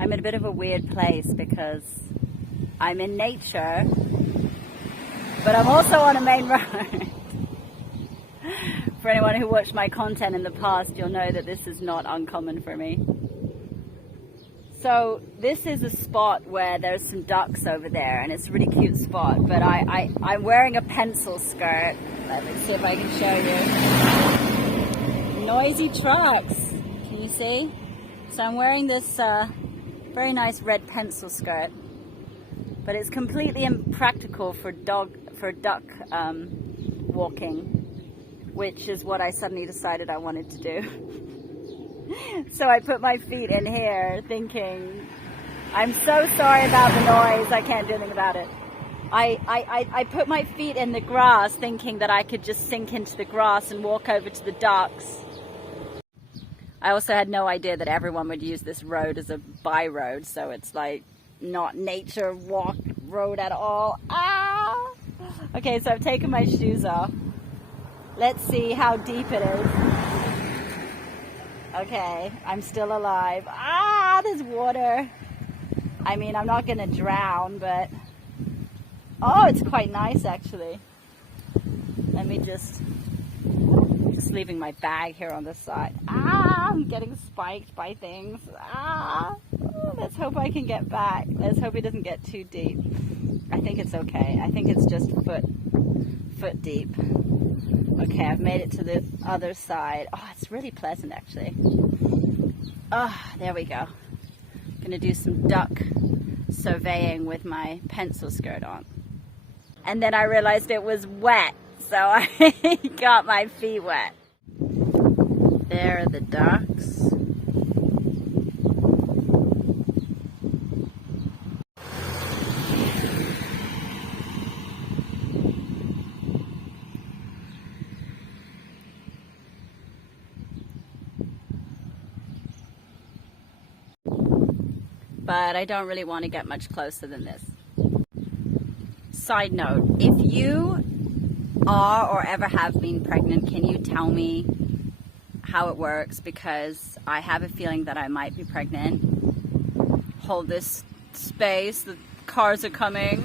I'm in a bit of a weird place because I'm in nature, but I'm also on a main road. For anyone who watched my content in the past, you'll know that this is not uncommon for me. So this is a spot where there's some ducks over there, and it's a really cute spot, but I'm wearing a pencil skirt. Let me see if I can show you. Noisy trucks, can you see? So I'm wearing this very nice red pencil skirt, but it's completely impractical for duck walking, which is what I suddenly decided I wanted to do. So I put my feet in here thinking, I'm so sorry about the noise, I can't do anything about it. I put my feet in the grass thinking that I could just sink into the grass and walk over to the ducks. I also had no idea that everyone would use this road as a by road, so it's like not nature walk road at all. Ah! Okay, so I've taken my shoes off. Let's see how deep it is. Okay, I'm still alive. Ah, there's water. I mean, I'm not gonna drown, but oh, it's quite nice actually. Let me just leaving my bag here on the side. Ah, I'm getting spiked by things. Ah, let's hope I can get back. Let's hope it doesn't get too deep. I think it's okay. I think it's just foot deep. Okay, I've made it to the other side. Oh, it's really pleasant actually. Oh, there we go. I'm gonna do some duck surveying with my pencil skirt on. And then I realized it was wet, so I got my feet wet. There are the ducks. But I don't really want to get much closer than this. Side note, if you are or ever have been pregnant, can you tell me how it works? Because I have a feeling that I might be pregnant. Hold this space, the cars are coming.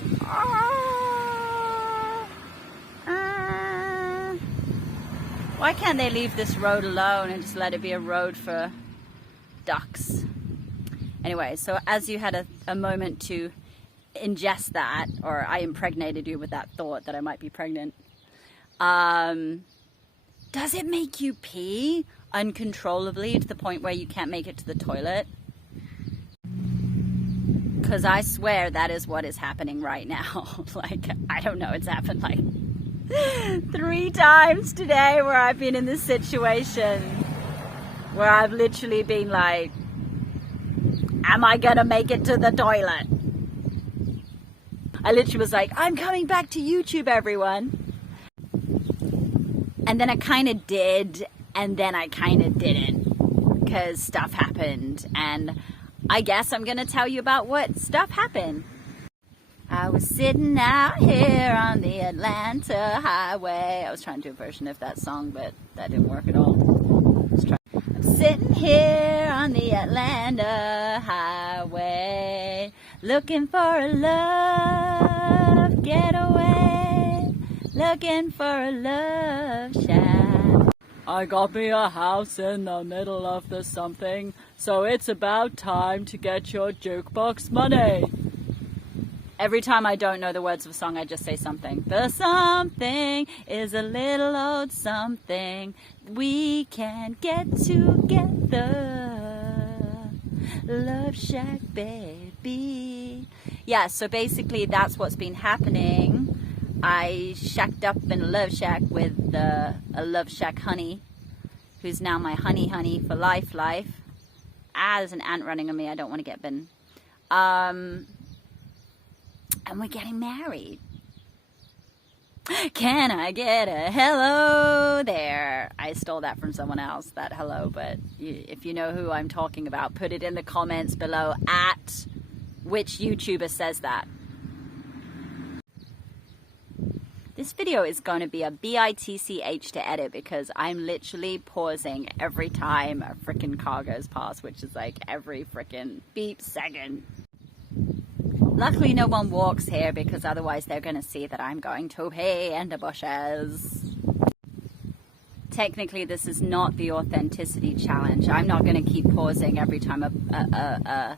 Why can't they leave this road alone and just let it be a road for ducks? Anyway, so as you had a moment to ingest that, or I impregnated you with that thought that I might be pregnant, does it make you pee uncontrollably to the point where you can't make it to the toilet? Because I swear that is what is happening right now. Like, I don't know, it's happened like 3 times today where I've been in this situation where I've literally been like, am I gonna make it to the toilet? I literally was like, I'm coming back to YouTube, everyone. And then I kind of did, and then I kind of didn't, because stuff happened. And I guess I'm gonna tell you about what stuff happened. I was sitting out here on the Atlanta highway. I was trying to do a version of that song, but that didn't work at all. I'm sitting here on the Atlanta highway, looking for a love getaway, looking for a love shack. I got me a house in the middle of the something, so it's about time to get your jukebox money. Every time I don't know the words of a song, I just say something. The something is a little old something. We can get together. Love shack, baby. Yeah, so basically that's what's been happening. I shacked up in a love shack with a love shack honey, who's now my honey for life. Ah, there's an ant running on me. I don't want to get bitten. And we're getting married. Can I get a hello there? I stole that from someone else, that hello, but if you know who I'm talking about, put it in the comments below at which YouTuber says that. This video is going to be a bitch to edit because I'm literally pausing every time a freaking car goes past, which is like every freaking beep second. Luckily no one walks here because otherwise they're going to see that I'm going to pee in the bushes. Technically this is not the authenticity challenge. I'm not going to keep pausing every time a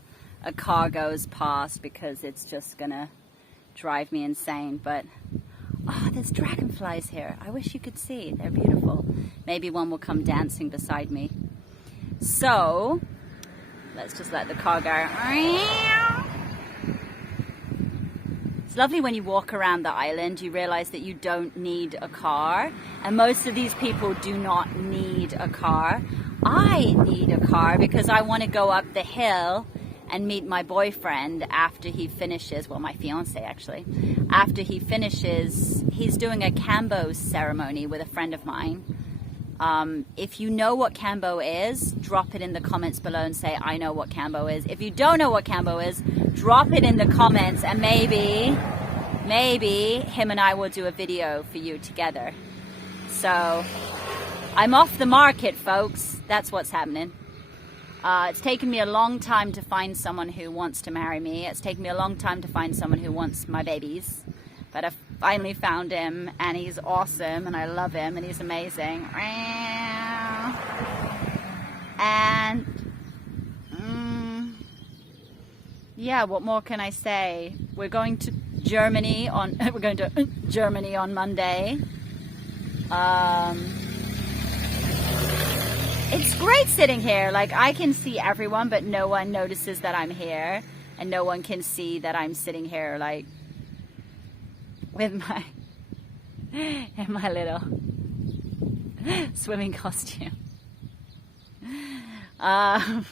car goes past because it's just going to drive me insane. But oh, there's dragonflies here. I wish you could see. They're beautiful. Maybe one will come dancing beside me. So let's just let the car go. It's lovely when you walk around the island, you realize that you don't need a car. And most of these people do not need a car. I need a car because I want to go up the hill and meet my boyfriend after he finishes, well, my fiance actually, after he finishes. He's doing a Cambo ceremony with a friend of mine. If you know what Cambo is, drop it in the comments below and say, I know what Cambo is. If you don't know what Cambo is, drop it in the comments and maybe him and I will do a video for you together. So I'm off the market, folks. That's what's happening. It's taken me a long time to find someone who wants to marry me. It's taken me a long time to find someone who wants my babies. But I finally found him, and he's awesome, and I love him, and he's amazing. And yeah, what more can I say? We're going to Germany on Germany on Monday. It's great sitting here. Like, I can see everyone, but no one notices that I'm here, and no one can see that I'm sitting here, like, with in my little swimming costume. It's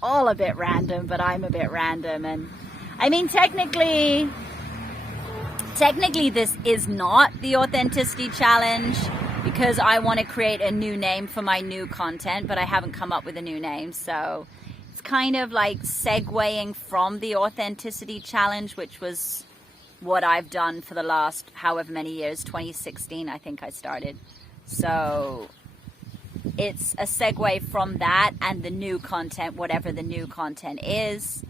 all a bit random, but I'm a bit random. And I mean, technically this is not the authenticity challenge because I want to create a new name for my new content, but I haven't come up with a new name. So it's kind of like segueing from the authenticity challenge, which was what I've done for the last however many years. 2016 I think I started. So it's a segue from that and the new content, whatever the new content is.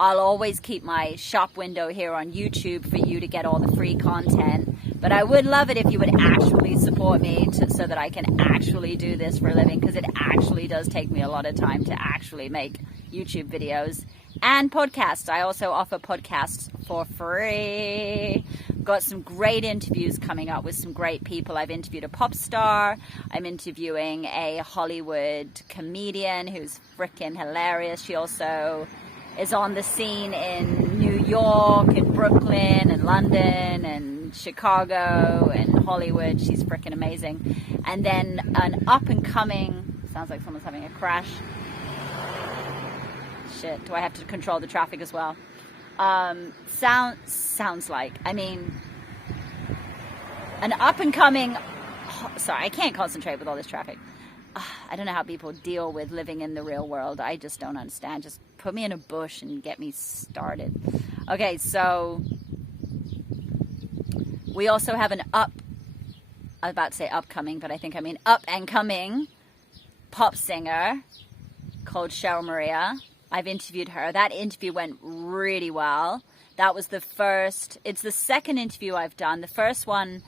I'll always keep my shop window here on YouTube for you to get all the free content, but I would love it if you would actually support me so that I can actually do this for a living, because it actually does take me a lot of time to actually make YouTube videos and podcasts. I also offer podcasts for free. Got some great interviews coming up with some great people. I've interviewed a pop star. I'm interviewing a Hollywood comedian who's freaking hilarious. She also is on the scene in New York and Brooklyn and London and Chicago and Hollywood. She's freaking amazing. And then an up and coming, sounds like someone's having a crash. Shit, do I have to control the traffic as well? Sounds like, I mean, an up and coming, sorry, I can't concentrate with all this traffic. I don't know how people deal with living in the real world. I just don't understand. Just put me in a bush and get me started. Okay, so we also have I was about to say upcoming, but I think I mean up and coming pop singer called Cheryl Maria. I've interviewed her. That interview went really well. That was it's the second interview I've done. The first one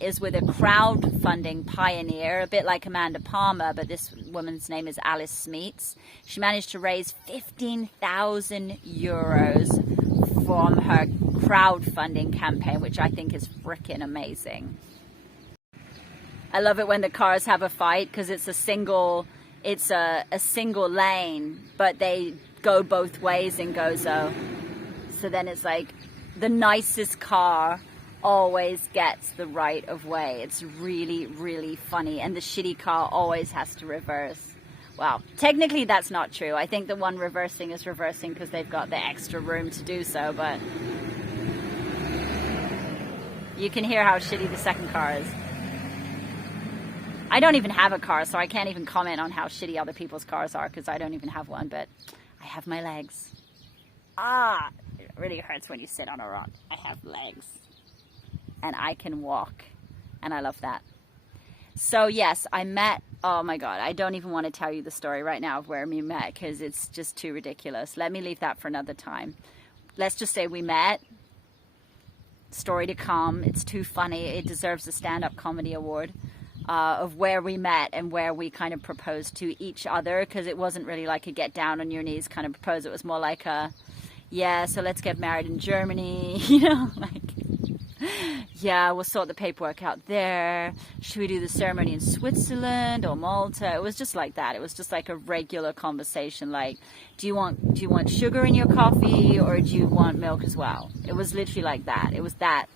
is with a crowdfunding pioneer, a bit like Amanda Palmer, but this woman's name is Alice Smeets. She managed to raise 15,000 euros from her crowdfunding campaign, which I think is freaking amazing. I love it when the cars have a fight because it's a single lane, but they go both ways in Gozo. So then it's like the nicest car always gets the right of way. It's really, really funny. And the shitty car always has to reverse. Well, technically that's not true. I think the one reversing is reversing because they've got the extra room to do so, but you can hear how shitty the second car is. I don't even have a car, so I can't even comment on how shitty other people's cars are because I don't even have one, but I have my legs. It really hurts when you sit on a rock. I have legs. and I can walk. And I love that. So yes, I met, oh my God, I don't even want to tell you the story right now of where we met because it's just too ridiculous. Let me leave that for another time. Let's just say we met. Story to come. It's too funny. It deserves a stand-up comedy award of where we met and where we kind of proposed to each other, because it wasn't really like a get down on your knees kind of propose. It was more like a, yeah, so let's get married in Germany, you know, like, yeah, we'll sort the paperwork out there. Should we do the ceremony in Switzerland or Malta? It was just like that. It was just like a regular conversation. Like, do you want sugar in your coffee, or do you want milk as well? It was literally like that. It was that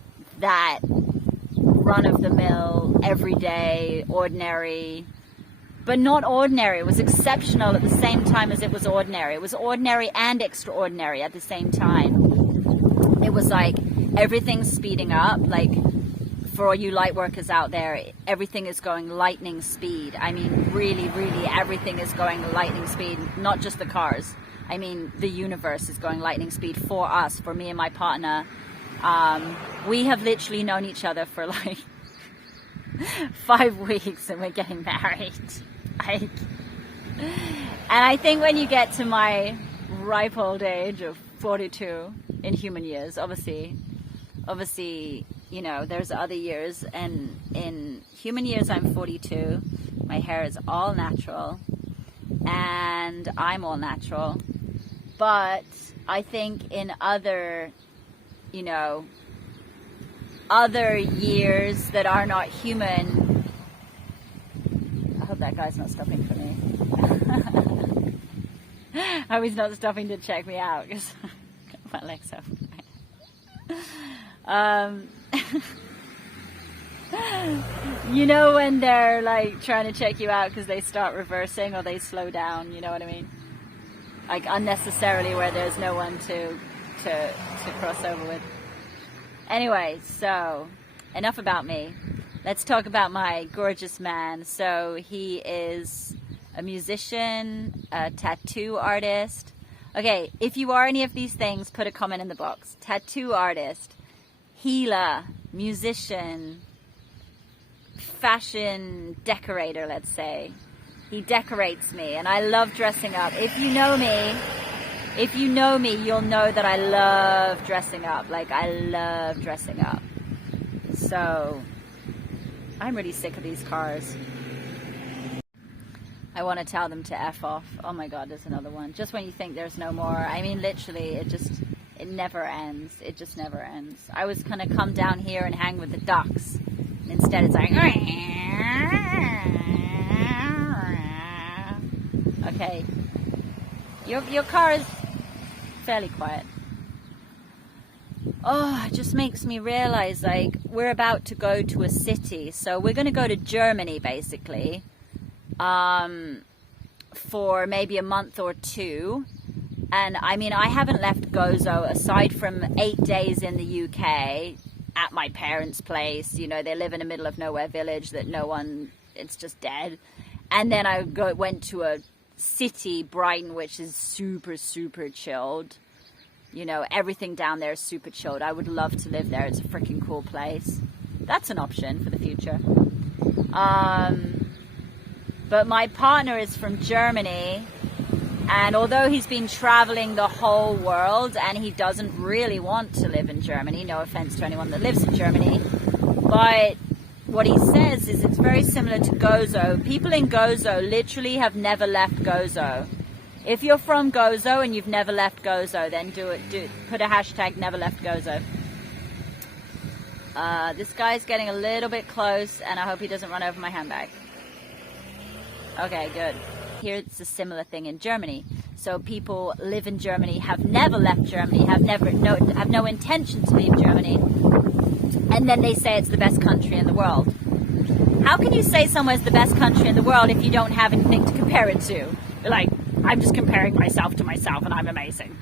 run of the mill, everyday, ordinary, but not ordinary. It was exceptional at the same time as it was ordinary. It was ordinary and extraordinary at the same time. It was like everything's speeding up. Like, for all you light workers out there, everything is going lightning speed. I mean, really, really, everything is going lightning speed. Not just the cars. I mean, the universe is going lightning speed for us, for me and my partner. We have literally known each other for like 5 weeks and we're getting married. Like, and I think when you get to my ripe old age of 42 in human years, obviously, you know, there's other years, and in human years I'm 42. My hair is all natural and I'm all natural. But I think in other, you know, other years that are not human, I hope that guy's not stopping for me. I hope he's not stopping to check me out because my legs up. You know, when they're like trying to check you out because they start reversing or they slow down, you know what I mean? Like unnecessarily, where there's no one to cross over with. Anyway, so enough about me. Let's talk about my gorgeous man. So he is a musician, a tattoo artist. Okay, if you are any of these things, put a comment in the box. Tattoo artist, healer, musician, fashion decorator, let's say. He decorates me, and I love dressing up. If you know me, you'll know that I love dressing up. Like, I love dressing up. So, I'm really sick of these cars. I want to tell them to F off. Oh my God, there's another one. Just when you think there's no more. I mean, literally, it never ends. It just never ends. I was going to come down here and hang with the ducks. Instead, it's like... Okay. Your car is fairly quiet. Oh, it just makes me realize, like, we're about to go to a city. So we're going to go to Germany, basically, for maybe a month or two. And, I mean, I haven't left Gozo, aside from 8 days in the UK at my parents' place. You know, they live in a middle of nowhere village that no one, it's just dead. And then I went to a city, Brighton, which is super, super chilled. You know, everything down there is super chilled. I would love to live there. It's a freaking cool place. That's an option for the future. But my partner is from Germany, and although he's been traveling the whole world and he doesn't really want to live in Germany, no offense to anyone that lives in Germany, but what he says is it's very similar to Gozo. People in Gozo literally have never left Gozo. If you're from Gozo and you've never left Gozo, then put a hashtag never left Gozo. This guy's getting a little bit close, and I hope he doesn't run over my handbag. Okay, good. Here it's a similar thing in Germany. So people live in Germany, have never left Germany, have no intention to leave Germany, and then they say it's the best country in the world. How can you say somewhere's the best country in the world if you don't have anything to compare it to? You're like, I'm just comparing myself to myself and I'm amazing.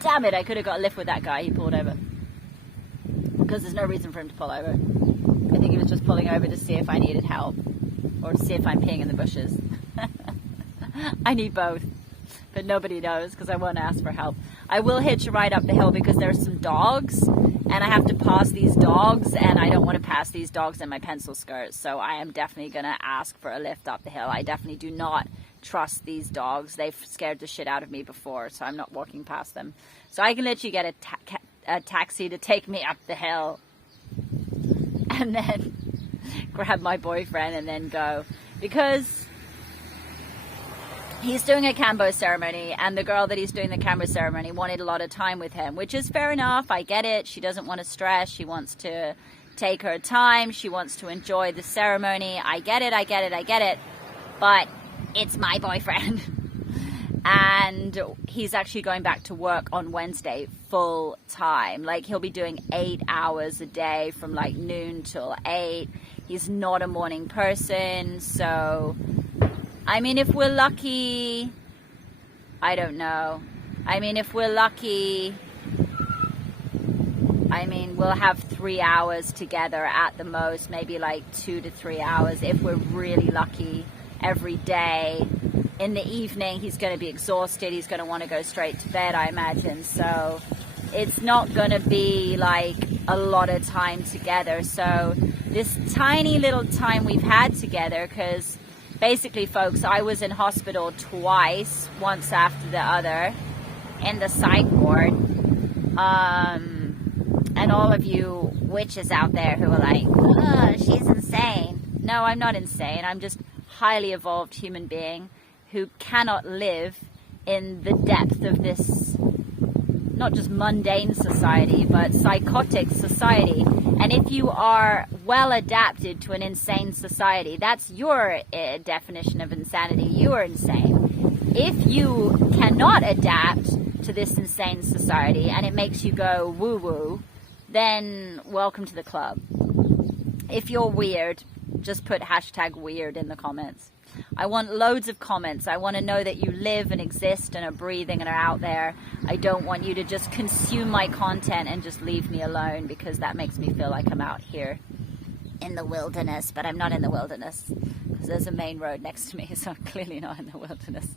Damn it, I could have got a lift with that guy. He pulled over. Because there's no reason for him to pull over. I think he was just pulling over to see if I needed help. Or to see if I'm peeing in the bushes. I need both. But nobody knows because I won't ask for help. I will hitch a ride up the hill because there's some dogs and I have to pass these dogs, and I don't want to pass these dogs in my pencil skirt. So I am definitely going to ask for a lift up the hill. I definitely do not trust these dogs. They've scared the shit out of me before, so I'm not walking past them. So I can literally get a taxi to take me up the hill and then grab my boyfriend and then go, because he's doing a Cambo ceremony, and the girl that he's doing the Cambo ceremony wanted a lot of time with him, which is fair enough. I get it. She doesn't want to stress. She wants to take her time. She wants to enjoy the ceremony. I get it. But it's my boyfriend. And he's actually going back to work on Wednesday full time. Like, he'll be doing 8 hours a day from like noon till 8. He's not a morning person. So, I mean, if we're lucky, I don't know. I mean, if we're lucky, I mean, we'll have 3 hours together at the most, maybe like 2 to 3 hours if we're really lucky every day. In the evening, he's going to be exhausted. He's going to want to go straight to bed, I imagine. So it's not going to be like a lot of time together. So this tiny little time we've had together, because basically, folks, I was in hospital twice, once after the other, in the psych ward. And all of you witches out there who are like, oh, she's insane. No, I'm not insane. I'm just highly evolved human being who cannot live in the depth of this, not just mundane society, but psychotic society. And if you are well adapted to an insane society, that's your definition of insanity. You are insane. If you cannot adapt to this insane society and it makes you go woo-woo, then welcome to the club. If you're weird, just put #weird in the comments. I want loads of comments. I want to know that you live and exist and are breathing and are out there. I don't want you to just consume my content and just leave me alone, because that makes me feel like I'm out here in the wilderness. But I'm not in the wilderness, because there's a main road next to me, so I'm clearly not in the wilderness.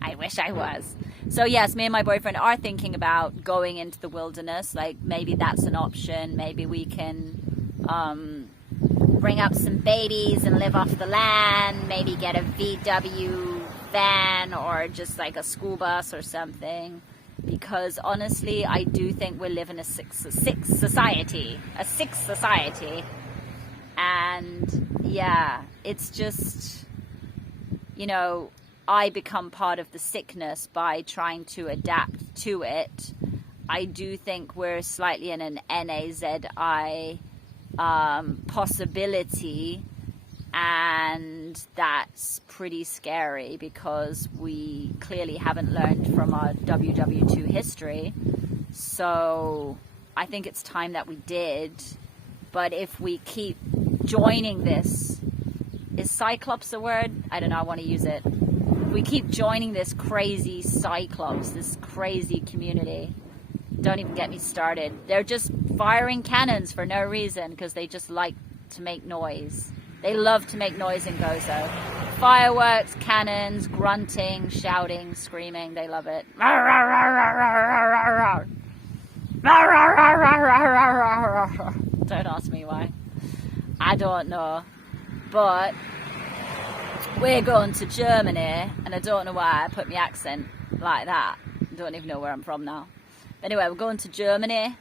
I wish I was. So yes, me and my boyfriend are thinking about going into the wilderness. Like, maybe that's an option. Maybe we can bring up some babies and live off the land, maybe get a VW van or just like a school bus or something, because honestly I do think we live in a sick society, and yeah, it's just, you know, I become part of the sickness by trying to adapt to it. I do think we're slightly in an NAZI possibility, and that's pretty scary because we clearly haven't learned from our WW2 history. So I think it's time that we did. But if we keep joining this, is Cyclops a word? I don't know, I want to use it. If we keep joining this crazy Cyclops, this crazy community, don't even get me started. They're just firing cannons for no reason because they just like to make noise. They love to make noise in Gozo. Fireworks, cannons, grunting, shouting, screaming. They love it. Don't ask me why. I don't know. But we're going to Germany, and I don't know why I put my accent like that. I don't even know where I'm from now. Anyway, we're going to Germany.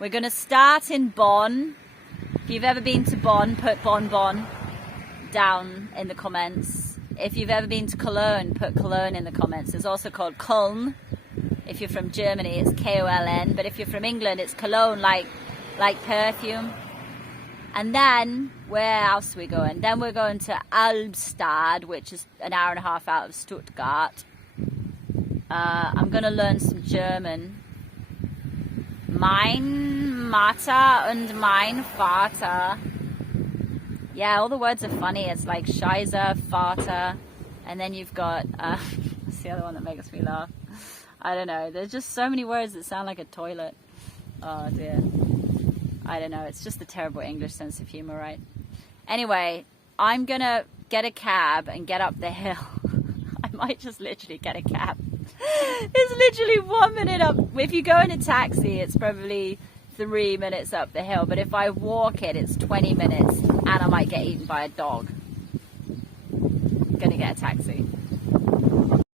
We're going to start in Bonn. If you've ever been to Bonn, put Bonn down in the comments. If you've ever been to Cologne, put Cologne in the comments. It's also called Köln. If you're from Germany, it's K-O-L-N. But if you're from England, it's Cologne, like perfume. And then, where else are we going? Then we're going to Albstadt, which is an hour and a half out of Stuttgart. I'm going to learn some German. Mein Mutter und mein Vater. Yeah, all the words are funny. It's like Scheiße, Vater, and then you've got, what's the other one that makes me laugh? I don't know. There's just so many words that sound like a toilet. Oh dear. I don't know. It's just a terrible English sense of humor, right? Anyway, I'm going to get a cab and get up the hill. I might just literally get a cab It's literally 1 minute up. If you go in a taxi, it's probably 3 minutes up the hill. But if I walk it, it's 20 minutes. And I might get eaten by a dog. Gonna get a taxi.